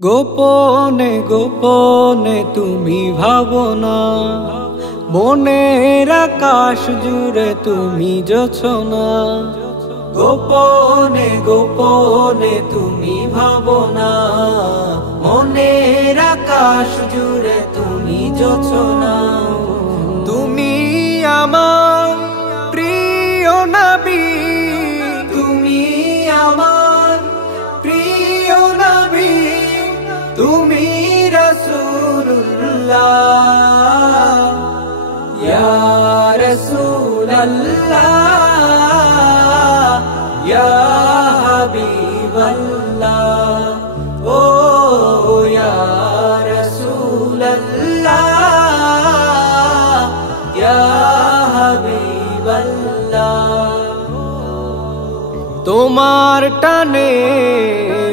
গোপনে গোপনে তুমি ভাবনা, মনের আকাশ জুড়ে তুমি জোছনা। গোপনে গোপনে তুমি ভাবনা, মনের আকাশ জুড়ে তুমি জোছনা। তুমি আমার প্রিয় নবী, তুমি আমার প্রিয় নবী, তুমি রাসূলুল্লাহ, ইয়া রাসূলুল্লাহ, ইয়া হাবিবাল্লাহ, ও ইয়া রাসূলুল্লাহ, ইয়া হাবিবাল্লাহ। তোমার টানে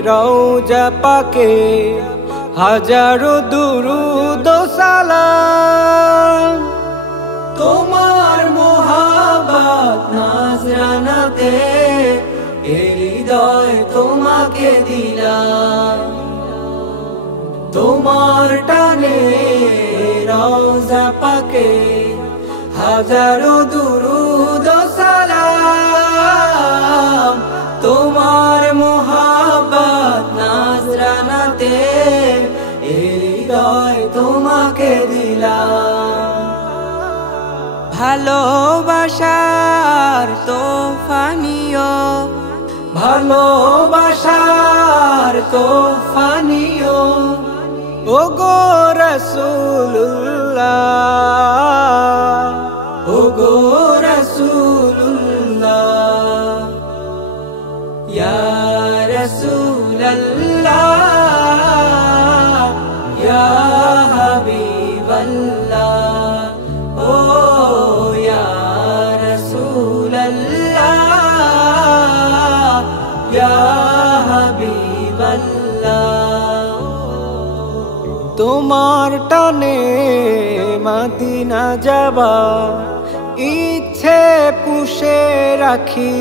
রওজা পাকে হাজারো দুরূদ ও সালাম। তোমার মোহাব্বত নাজরানাতে হৃদয় তোমাকে দিলাম। তোমার টানে রওজা পাকে হাজারো দুরূদ ও সালাম। তোমার মোহাব্বত নাজরানাতে হৃদয় তোমাকে দিলাম। ভালোবাসার তোফানিও, ভালোবাসার তোফানিও, ও গো রাসূলুল্লাহ, ও গো রাসূলুল্লাহ, ইয়া রাসূলুল্লাহ, ইয়া হাবিবাল্লাহ, ও ইয়া রাসূলুল্লাহ, ইয়া হাবিবাল্লাহ। তোমার টানে মদিনা যাবার ইচ্ছে পুষে রাখি।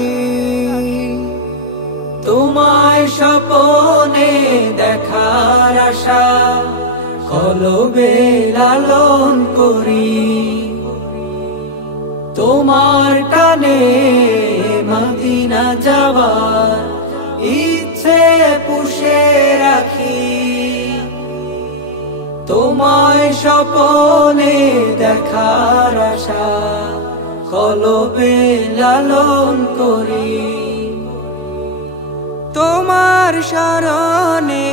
তোমায় স্বপনে দেখার আশা কলবে লালন করি। তোমার টানে মদিনা যাবার ইচ্ছে পুষে রাখি। তোমায় স্বপনে দেখার আশা কলবে লালন করি। তোমার শরণে